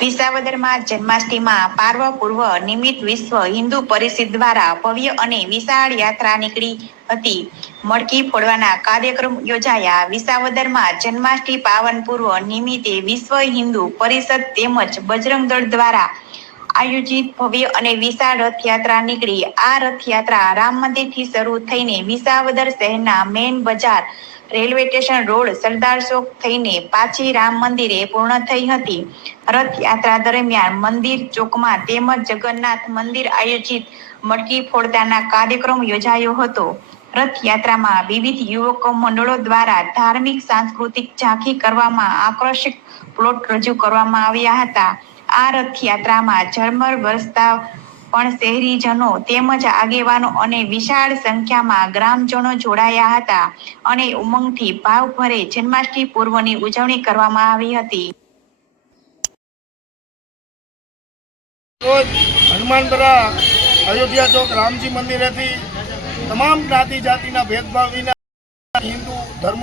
વિસાવદરમાં જન્માષ્ટમીમાં પાર્વ પૂર્વ નિમિત્ત વિશ્વ હિન્દુ પરિષદ દ્વારા ભવ્ય અને વિશાળ યાત્રા નીકળી હતી. મટકી ફોડવાના કાર્યક્રમ યોજાયા. વિસાવદરમાં જન્માષ્ટમી પાવન પૂર્વ નિમિત્તે વિશ્વ હિન્દુ પરિષદ તેમજ બજરંગ દળ દ્વારા આયોજિત ભવ્ય અને વિશાળ રથયાત્રા નીકળી. આ રથયાત્રા રામ મંદિરથી શરૂ થઈને વિસાવદર શહેરના મેઇન બજાર, રેલવે સ્ટેશન રોડ, સરદાર ચોક થઈને પાછી રામ મંદિરે પૂર્ણ થઈ હતી. રથયાત્રા દરમિયાન મંદિર ચોકમાં તેમજ જગન્નાથ મંદિર આયોજિત મટકી ફોડતાના કાર્યક્રમ યોજાયો હતો. રથયાત્રામાં વિવિધ યુવક મંડળો દ્વારા ધાર્મિક સાંસ્કૃતિક ઝાંખી કરવામાં આકર્ષક પ્લોટ રજૂ કરવામાં આવ્યા હતા. આ રથયાત્રામાં ઝરમર વરસતા પણ શહેરીજનો તેમજ આગેવાનો અને વિશાળ સંખ્યામાં ગ્રામજનો જોડાયા હતા અને ઉમંગથી ભાવભરે જન્માષ્ટમી પૂર્વની ઉજવણી કરવામાં આવી હતી. રોજ હનુમાનપરા અયોધ્યા ચોક રામજી મંદિરેથી તમામ જ્ઞાતિ જાતિના ભેદભાવ વિના હિન્દુ ધર્મ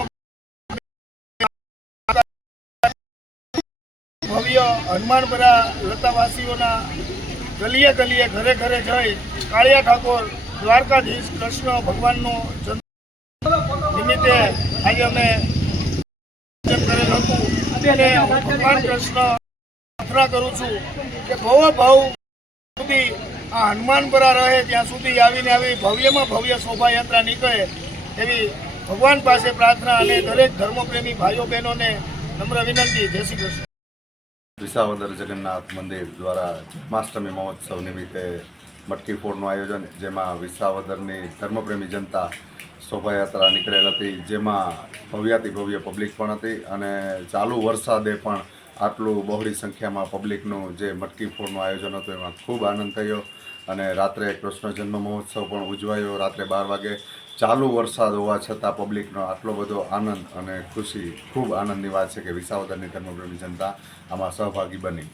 ભવ્ય હનુમાનપરા લતાવાસીઓના ગલીએ ગલીએ ઘરે ઘરે જઈ કાળિયા ઠાકોર દ્વારકાધીશ કૃષ્ણ ભગવાનનો જન્મ નિમિત્તે આજે અમે કરેલ હતું અને ભગવાન કૃષ્ણ પ્રાર્થના કરું છું કે ભાવ સુધી આ હનુમાનપરા રહે ત્યાં સુધી આવીને આવી ભવ્યમાં ભવ્ય શોભાયાત્રા નીકળે એવી ભગવાન પાસે પ્રાર્થના અને દરેક ધર્મપ્રેમી ભાઈઓ બહેનોને નમ્ર વિનંતી. જય શ્રી કૃષ્ણ. વિસાવદર જગન્નાથ મંદિર દ્વારા જન્માષ્ટમી મહોત્સવ નિમિત્તે મટકી ફોડનું આયોજન, જેમાં વિસાવદરની ધર્મપ્રેમી જનતા શોભાયાત્રા નીકળેલ હતી, જેમાં ભવ્યાતિ ભવ્ય પબ્લિક પણ હતી અને ચાલુ વરસાદે પણ આટલું બહોળી સંખ્યામાં પબ્લિકનું જે મટકી ફોડનું આયોજન હતું એમાં ખૂબ આનંદ થયો અને રાત્રે કૃષ્ણ જન્મ મહોત્સવ પણ ઉજવાયો. રાત્રે 12 વાગે ચાલુ વરસાદ હોવા છતાં પબ્લિકનો આટલો બધો આનંદ અને ખુશી ખૂબ આનંદની વાત છે કે વિસાવદરની ધર્મપ્રેમી જનતા આમાં સહભાગી બની.